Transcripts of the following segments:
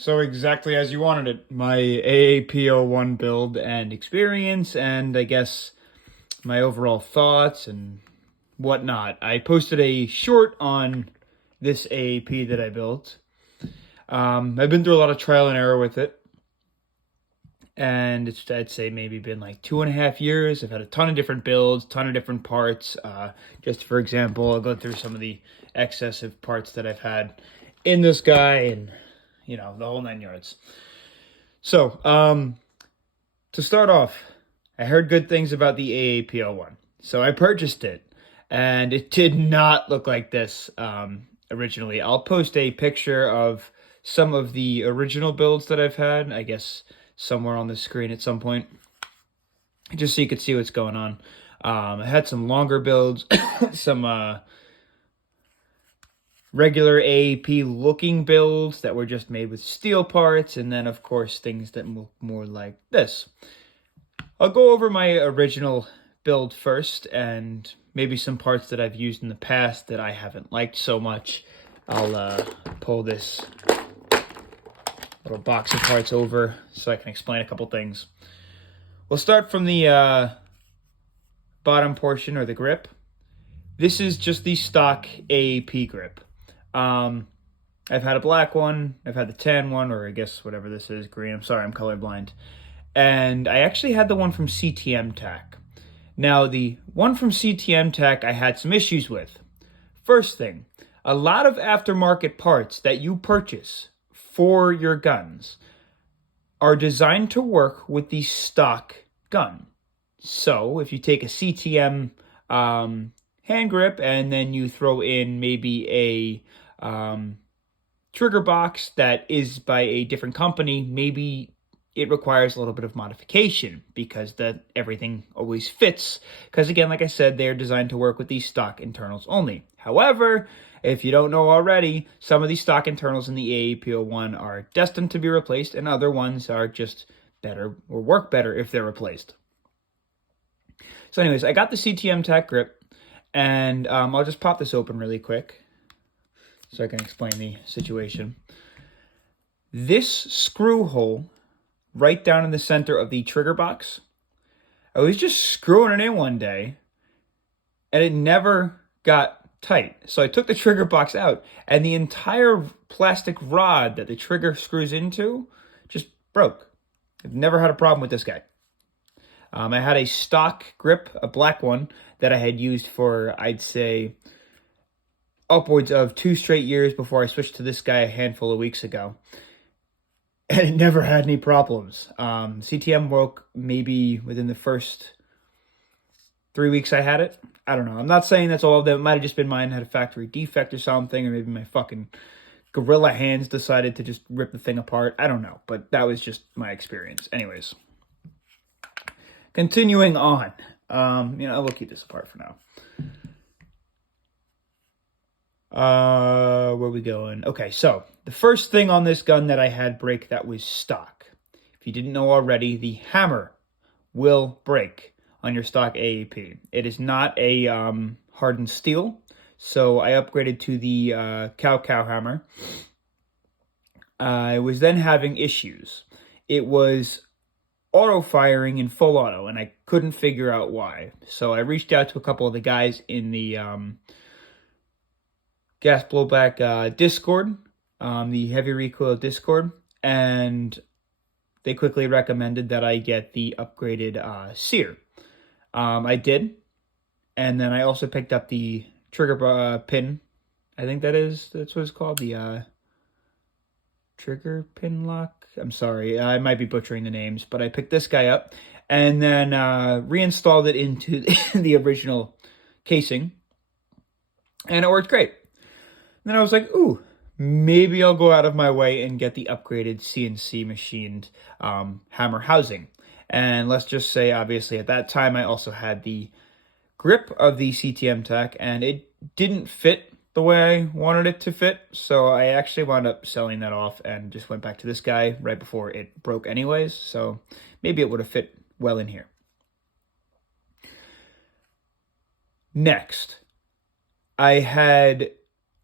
So exactly as you wanted it. My AAP-01 build and experience, and I guess my overall thoughts and whatnot. I posted a short on this AAP that I built. I've been through a lot of trial and error with it, and I'd say maybe been like 2.5 years. I've had a ton of different builds, ton of different parts. Just for example, I'll go through some of the excessive parts that I've had in this guy, and the whole 9 yards. So, to start off, I heard good things about the AAP-01. So I purchased it, and it did not look like this originally. I'll post a picture of some of the original builds that I've had, I guess somewhere on the screen at some point, just so you could see what's going on. I had some longer builds, some regular AAP looking builds that were just made with steel parts, and then of course things that look more like this. I'll go over my original build first, and maybe some parts that I've used in the past that I haven't liked so much. I'll pull this little box of parts over so I can explain a couple things. We'll start from the bottom portion, or the grip. This is just the stock AAP grip. I've had a black one, I've had the tan one, or I guess whatever this is, green. I'm sorry, I'm colorblind. And I actually had the one from CTM Tac. Now, the one from CTM Tac I had some issues with. First thing, a lot of aftermarket parts that you purchase for your guns are designed to work with the stock gun. So, if you take a CTM hand grip and then you throw in maybe a trigger box that is by a different company, maybe it requires a little bit of modification because everything always fits. Because again, like I said, they're designed to work with these stock internals only. However, if you don't know already, some of these stock internals in the AAP-01 are destined to be replaced, and other ones are just better or work better if they're replaced. So anyways, I got the CTM Tac grip, and I'll just pop this open really quick so I can explain the situation. This screw hole right down in the center of the trigger box, I was just screwing it in one day, and it never got tight. So I took the trigger box out, and the entire plastic rod that the trigger screws into just broke. I've never had a problem with this guy. I had a stock grip, a black one, that I had used for, I'd say, upwards of 2 straight years before I switched to this guy a handful of weeks ago. And it never had any problems. CTM broke maybe within the first 3 weeks I had it. I don't know. I'm not saying that's all of them. It might have just been mine had a factory defect or something, or maybe my fucking gorilla hands decided to just rip the thing apart. I don't know, but that was just my experience. Anyways, continuing on. We'll keep this apart for now. Where are we going? Okay, so the first thing on this gun that I had break that was stock. If you didn't know already, the hammer will break on your stock AAP. It is not a hardened steel, so I upgraded to the cow hammer. I was then having issues. It was auto firing in full auto, and I couldn't figure out why. So I reached out to a couple of the guys in the gas blowback Discord, the heavy recoil Discord, and they quickly recommended that I get the upgraded sear. I did, and then I also picked up the trigger pin. I think that's what it's called, the trigger pin lock. I'm sorry, I might be butchering the names, but I picked this guy up and then reinstalled it into the original casing, and it worked great. Then I was like, ooh, maybe I'll go out of my way and get the upgraded CNC machined hammer housing. And let's just say, obviously, at that time, I also had the grip of the CTM Tac, and it didn't fit the way I wanted it to fit. So I actually wound up selling that off and just went back to this guy right before it broke anyways. So maybe it would have fit well in here. Next, I had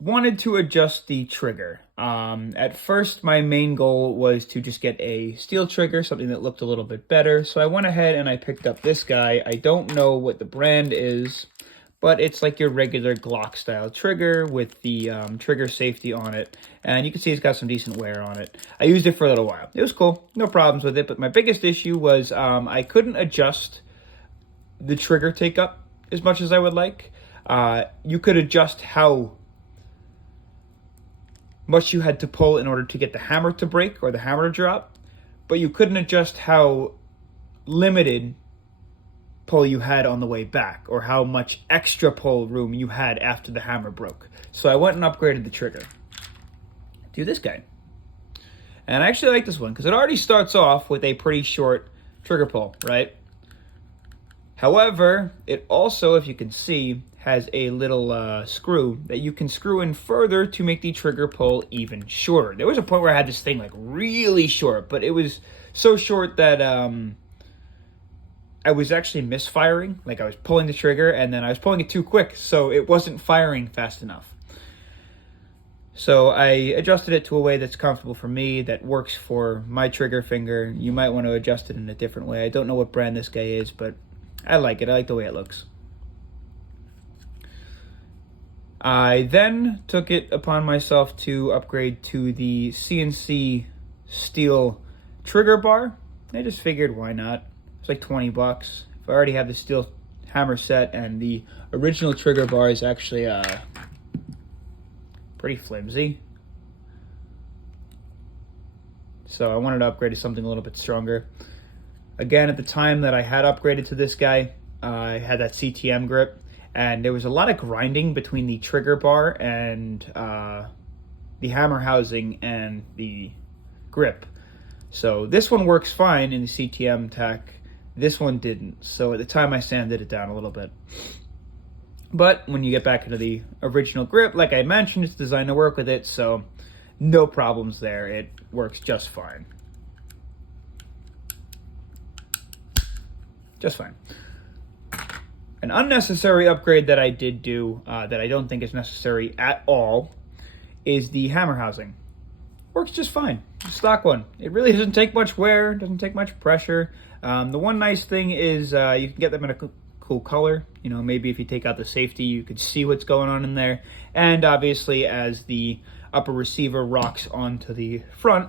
wanted to adjust the trigger. At first, my main goal was to just get a steel trigger, something that looked a little bit better. So I went ahead and I picked up this guy. I don't know what the brand is, but it's like your regular Glock style trigger with the trigger safety on it. And you can see it's got some decent wear on it. I used it for a little while. It was cool, no problems with it. But my biggest issue was I couldn't adjust the trigger take up as much as I would like. You could adjust how much you had to pull in order to get the hammer to break or the hammer to drop, but you couldn't adjust how limited pull you had on the way back or how much extra pull room you had after the hammer broke. So I went and upgraded the trigger to this guy. And I actually like this one because it already starts off with a pretty short trigger pull, right? However, it also, if you can see, has a little screw that you can screw in further to make the trigger pull even shorter. There was a point where I had this thing like really short, but it was so short that I was actually misfiring. Like I was pulling the trigger and then I was pulling it too quick, so it wasn't firing fast enough. So I adjusted it to a way that's comfortable for me, that works for my trigger finger. You might want to adjust it in a different way. I don't know what brand this guy is, but I like it. I like the way it looks. I then took it upon myself to upgrade to the CNC steel trigger bar. I just figured, why not? It's like 20 bucks. If I already have the steel hammer set, and the original trigger bar is actually pretty flimsy. So I wanted to upgrade to something a little bit stronger. Again, at the time that I had upgraded to this guy, I had that CTM grip. And there was a lot of grinding between the trigger bar and the hammer housing and the grip. So this one works fine in the CTM tack. This one didn't. So at the time I sanded it down a little bit. But when you get back into the original grip, like I mentioned, it's designed to work with it. So no problems there. It works just fine. Just fine. An unnecessary upgrade that I did do, that I don't think is necessary at all, is the hammer housing. Works just fine. Stock one. It really doesn't take much wear, doesn't take much pressure. The one nice thing is you can get them in a cool color. You know, maybe if you take out the safety, you could see what's going on in there. And obviously, as the upper receiver rocks onto the front,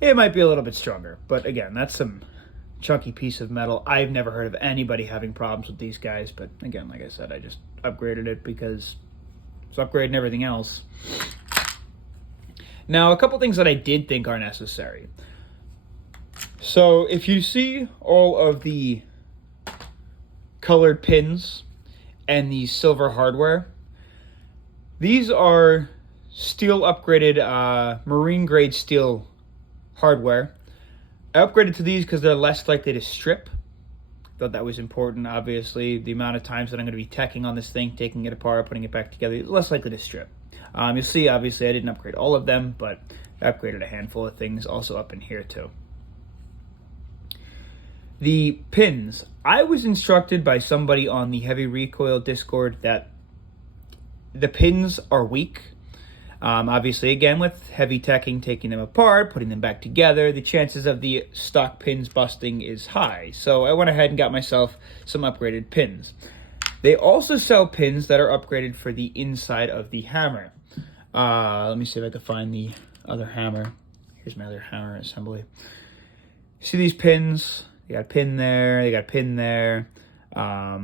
it might be a little bit stronger. But again, that's some chunky piece of metal. I've never heard of anybody having problems with these guys, but again, like I said, I just upgraded it because it's upgrading everything else. Now, a couple things that I did think are necessary. So if you see all of the colored pins and the silver hardware, these are steel upgraded marine grade steel hardware. I upgraded to these because they're less likely to strip. Thought that was important, obviously. The amount of times that I'm going to be teching on this thing, taking it apart, putting it back together, is less likely to strip. You'll see, obviously, I didn't upgrade all of them, but I upgraded a handful of things also up in here, too. The pins. I was instructed by somebody on the Heavy Recoil Discord that the pins are weak. Obviously, again, with heavy teching, taking them apart, putting them back together, the chances of the stock pins busting is high. So I went ahead and got myself some upgraded pins. They also sell pins that are upgraded for the inside of the hammer. Let me see if I can find the other hammer. Here's my other hammer assembly. See these pins? They got a pin there, they got a pin there, a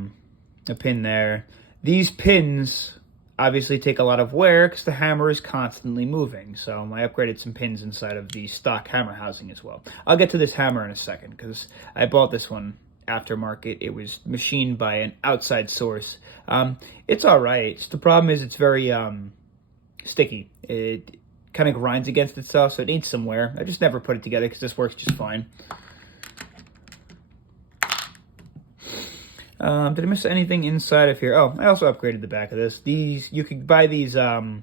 pin there. These pins obviously take a lot of wear because the hammer is constantly moving. So I upgraded some pins inside of the stock hammer housing as well. I'll get to this hammer in a second because I bought this one aftermarket. It was machined by an outside source. It's all right. The problem is it's very sticky. It kind of grinds against itself, so it needs some wear. I just never put it together because this works just fine. Did I miss anything inside of here? Oh, I also upgraded the back of this. These, you could buy these, I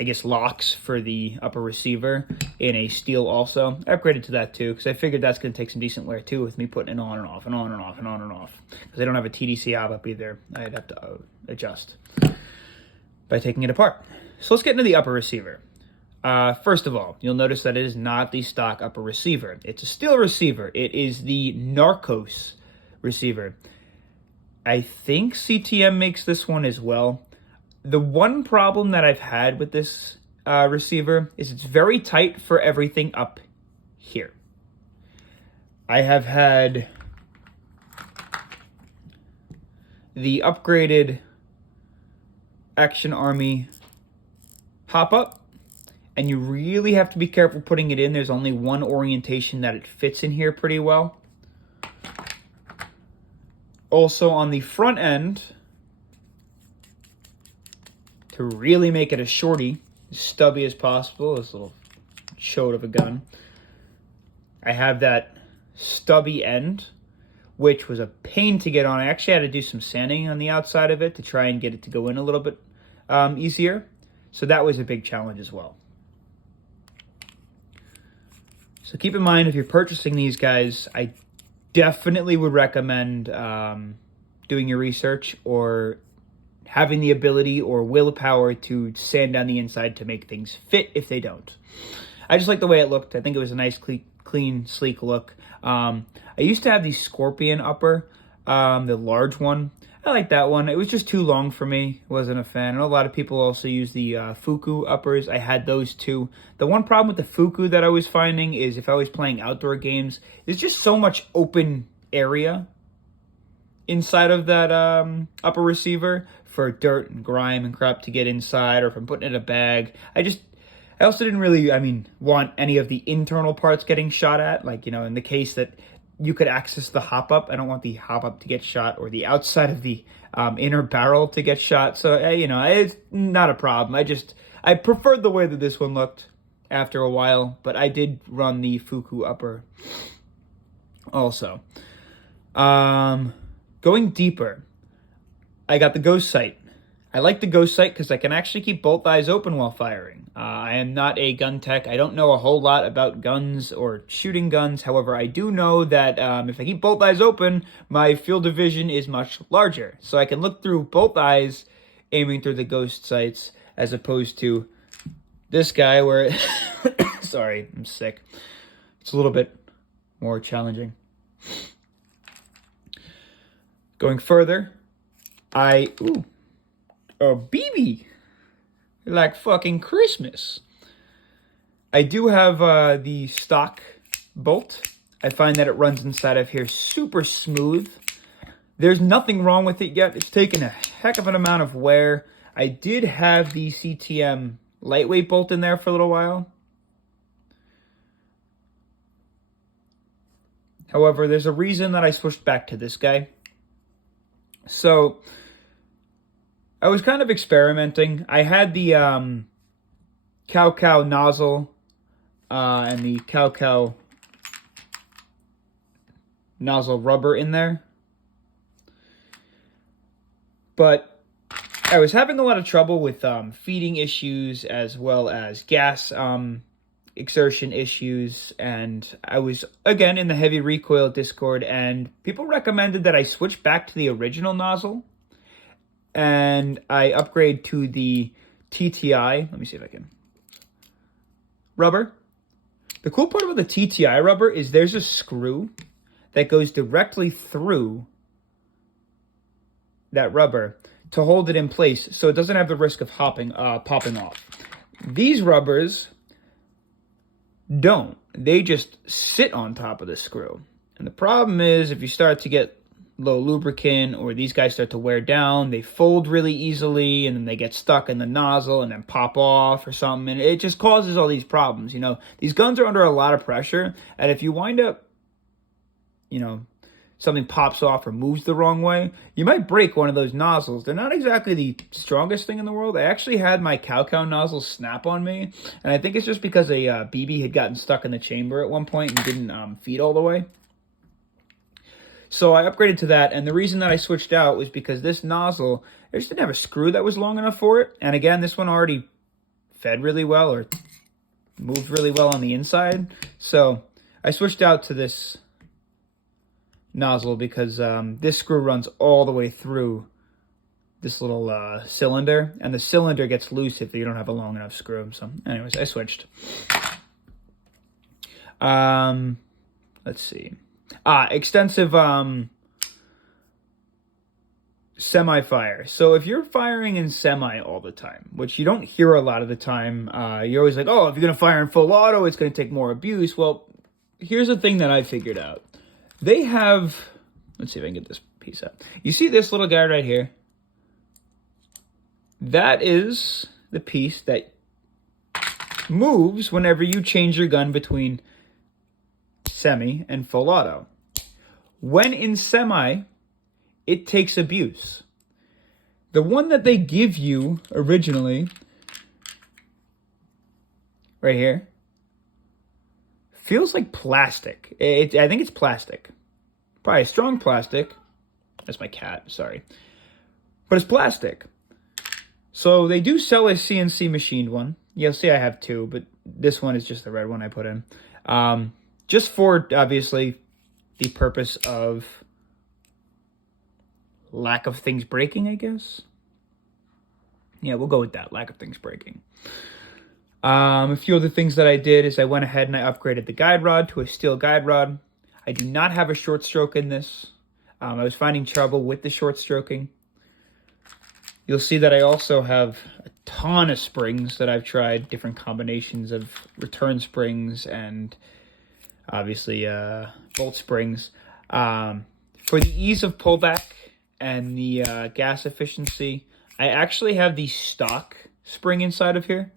guess, locks for the upper receiver in a steel also. I upgraded to that too, because I figured that's going to take some decent wear too with me putting it on and off and on and off and on and off. Because I don't have a TDC op up either. I'd have to adjust by taking it apart. So let's get into the upper receiver. First of all, you'll notice that it is not the stock upper receiver. It's a steel receiver. It is the Narcos receiver. I think CTM makes this one as well. The one problem that I've had with this receiver is it's very tight for everything up here. I have had the upgraded Action Army pop-up, and you really have to be careful putting it in. There's only one orientation that it fits in here pretty well. Also on the front end, to really make it a shorty, as stubby as possible, this little chode of a gun, I have that stubby end, which was a pain to get on. I actually had to do some sanding on the outside of it to try and get it to go in a little bit easier. So that was a big challenge as well. So keep in mind, if you're purchasing these guys, I definitely would recommend doing your research or having the ability or willpower to sand down the inside to make things fit if they don't. I just like the way it looked. I think it was a nice, clean, sleek look. I used to have the Scorpion upper, the large one. I like that one. It was just too long for me. Wasn't a fan. I know a lot of people also use the Fuku uppers. I had those too. The one problem with the Fuku that I was finding is if I was playing outdoor games, there's just so much open area inside of that upper receiver for dirt and grime and crap to get inside, or if I'm putting it in a bag. I also didn't really, want any of the internal parts getting shot at. Like, in the case that you could access the hop-up, I don't want the hop-up to get shot or the outside of the inner barrel to get shot. So, it's not a problem. I preferred the way that this one looked after a while, but I did run the Fuku upper also. Going deeper, I got the Ghost Sight. I like the Ghost Sight because I can actually keep both eyes open while firing. I am not a gun tech. I don't know a whole lot about guns or shooting guns. However, I do know that if I keep both eyes open, my field of vision is much larger. So I can look through both eyes aiming through the Ghost Sights as opposed to this guy where... Sorry, I'm sick. It's a little bit more challenging. Going further, a BB, like fucking Christmas. I do have the stock bolt. I find that it runs inside of here super smooth. There's nothing wrong with it yet. It's taken a heck of an amount of wear. I did have the CTM lightweight bolt in there for a little while. However, there's a reason that I switched back to this guy. So I was kind of experimenting. I had the Cow nozzle and the Cow nozzle rubber in there. But I was having a lot of trouble with feeding issues as well as gas exertion issues, and I was again in the heavy recoil Discord, and people recommended that I switch back to the original nozzle and I upgrade to the TTI. Let me see if I can. Rubber. The cool part about the TTI rubber is there's a screw that goes directly through that rubber to hold it in place so it doesn't have the risk of popping off. These rubbers don't. They just sit on top of the screw. And the problem is if you start to get low lubricant or these guys start to wear down, they fold really easily and then they get stuck in the nozzle and then pop off or something. And it just causes all these problems. These guns are under a lot of pressure. And if you wind up, something pops off or moves the wrong way, you might break one of those nozzles. They're not exactly the strongest thing in the world. I actually had my Cow nozzle snap on me, and I think it's just because a BB had gotten stuck in the chamber at one point and didn't feed all the way. So I upgraded to that, and the reason that I switched out was because this nozzle, I just didn't have a screw that was long enough for it. And again, this one already fed really well or moved really well on the inside. So I switched out to this nozzle because this screw runs all the way through this little cylinder, and the cylinder gets loose if you don't have a long enough screw. So anyways, I switched. Let's see. Extensive semi-fire. So if you're firing in semi all the time, which you don't hear a lot of the time, you're always like, oh, if you're going to fire in full auto, it's going to take more abuse. Well, here's the thing that I figured out. They have, let's see if I can get this piece up. You see this little guy right here? That is the piece that moves whenever you change your gun between semi and full auto. When in semi, it takes abuse. The one that they give you originally, right here, feels like plastic. I think it's plastic. Probably strong plastic. That's my cat, sorry. But it's plastic. So they do sell a CNC machined one. You'll see I have two, but this one is just the red one I put in. Just for, obviously, the purpose of lack of things breaking, I guess. Yeah, we'll go with that, lack of things breaking. A few other things that I did is I went ahead and I upgraded the guide rod to a steel guide rod. I do not have a short stroke in this. I was finding trouble with the short stroking. You'll see that I also have a ton of springs that I've tried, different combinations of return springs and obviously bolt springs. For the ease of pullback and the gas efficiency, I actually have the stock spring inside of here.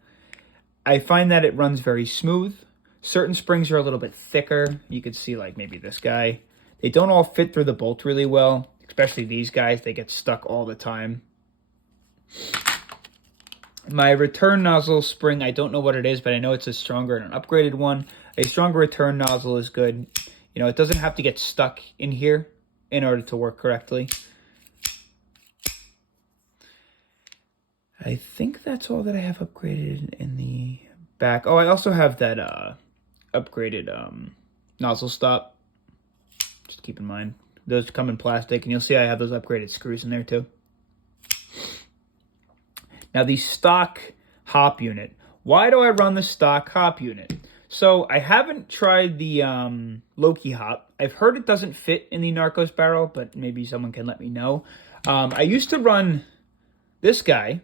I find that it runs very smooth. Certain springs are a little bit thicker. You could see like maybe this guy. They don't all fit through the bolt really well, especially these guys. They get stuck all the time. My return nozzle spring, I don't know what it is, but I know it's a stronger and an upgraded one. A stronger return nozzle is good. You know, it doesn't have to get stuck in here in order to work correctly. I think that's all that I have upgraded in the back. Oh, I also have that upgraded nozzle stop. Just keep in mind, those come in plastic, and you'll see I have those upgraded screws in there too. Now, the stock hop unit. Why do I run the stock hop unit? So, I haven't tried the Loki hop. I've heard it doesn't fit in the Narcos barrel, but maybe someone can let me know. I used to run this guy.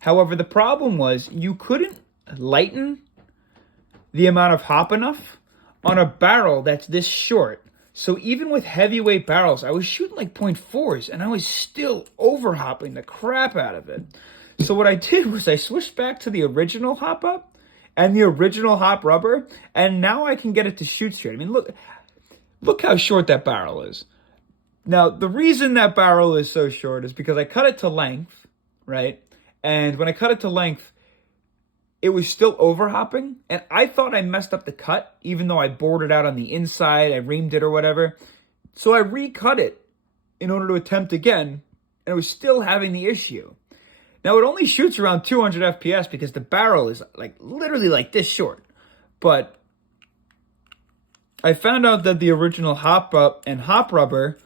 However, the problem was you couldn't lighten the amount of hop enough on a barrel that's this short. So even with heavyweight barrels, I was shooting like .4s, and I was still over-hopping the crap out of it. So what I did was I switched back to the original hop up and the original hop rubber, and now I can get it to shoot straight. I mean, look how short that barrel is. Now, the reason that barrel is so short is because I cut it to length, right? And when I cut it to length, it was still over-hopping, and I thought I messed up the cut, even though I bored it out on the inside, I reamed it or whatever. So I recut it in order to attempt again, and it was still having the issue. Now, it only shoots around 200 FPS because the barrel is like literally like this short. But I found out that the original hop up and hop rubber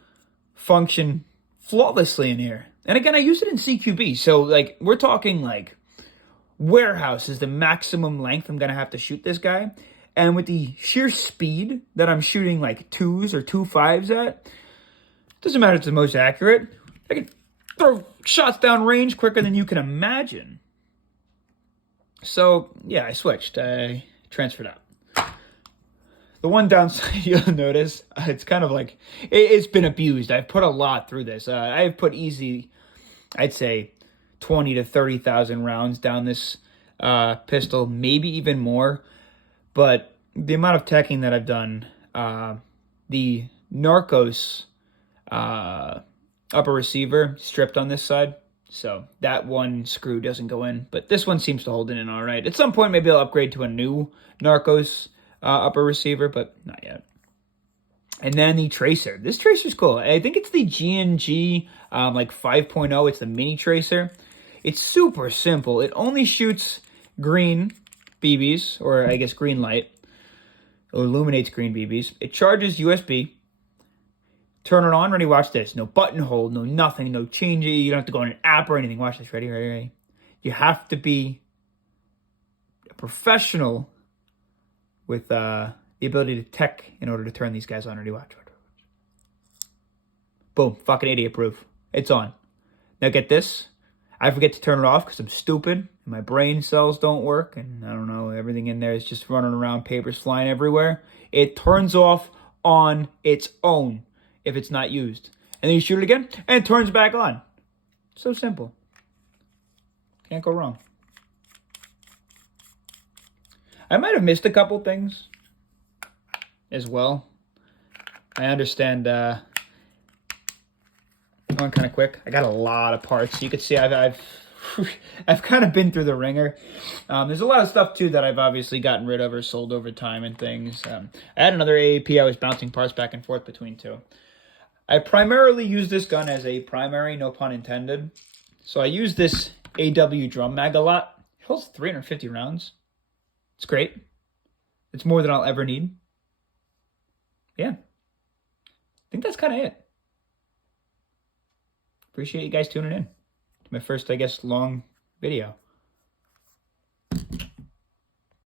function flawlessly in here. And again, I used it in CQB. So like we're talking like warehouse is the maximum length I'm going to have to shoot this guy. And with the sheer speed that I'm shooting like 2s or 2.5s at, doesn't matter if it's the most accurate. I can throw shots down range quicker than you can imagine. So, yeah, I switched. I transferred out. The one downside you'll notice, it's kind of like, it's been abused. I've put a lot through this. I've put easy, I'd say, 20 to 30,000 rounds down this pistol, maybe even more. But the amount of teching that I've done, the Narcos upper receiver stripped on this side, so that one screw doesn't go in, but this one seems to hold it in all right. At some point, maybe I'll upgrade to a new Narcos upper receiver, but not yet. And then the tracer. This tracer's cool. I think it's the GNG like 5.0. It's the mini tracer. It's super simple. It only shoots green BBs, or I guess green light. It illuminates green BBs. It charges USB. Turn it on, ready, watch this. No buttonhole, no nothing, no change. You don't have to go on an app or anything. Watch this, ready. You have to be a professional with the ability to tech in order to turn these guys on. Ready, watch. Boom, fucking idiot proof. It's on. Now get this. I forget to turn it off because I'm stupid. And my brain cells don't work. And I don't know, everything in there is just running around, papers flying everywhere. It turns off on its own if it's not used. And then you shoot it again, and it turns back on. So simple. Can't go wrong. I might have missed a couple things as well. I understand going kind of quick. I got a lot of parts. You can see I've kind of been through the ringer. There's a lot of stuff too that I've obviously gotten rid of or sold over time and things. I had another AAP. I was bouncing parts back and forth between two. I primarily use this gun as a primary, no pun intended. So I use this AW drum mag a lot. It holds 350 rounds. It's great. It's more than I'll ever need. Yeah. I think that's kind of it. Appreciate you guys tuning in. My first, I guess, long video.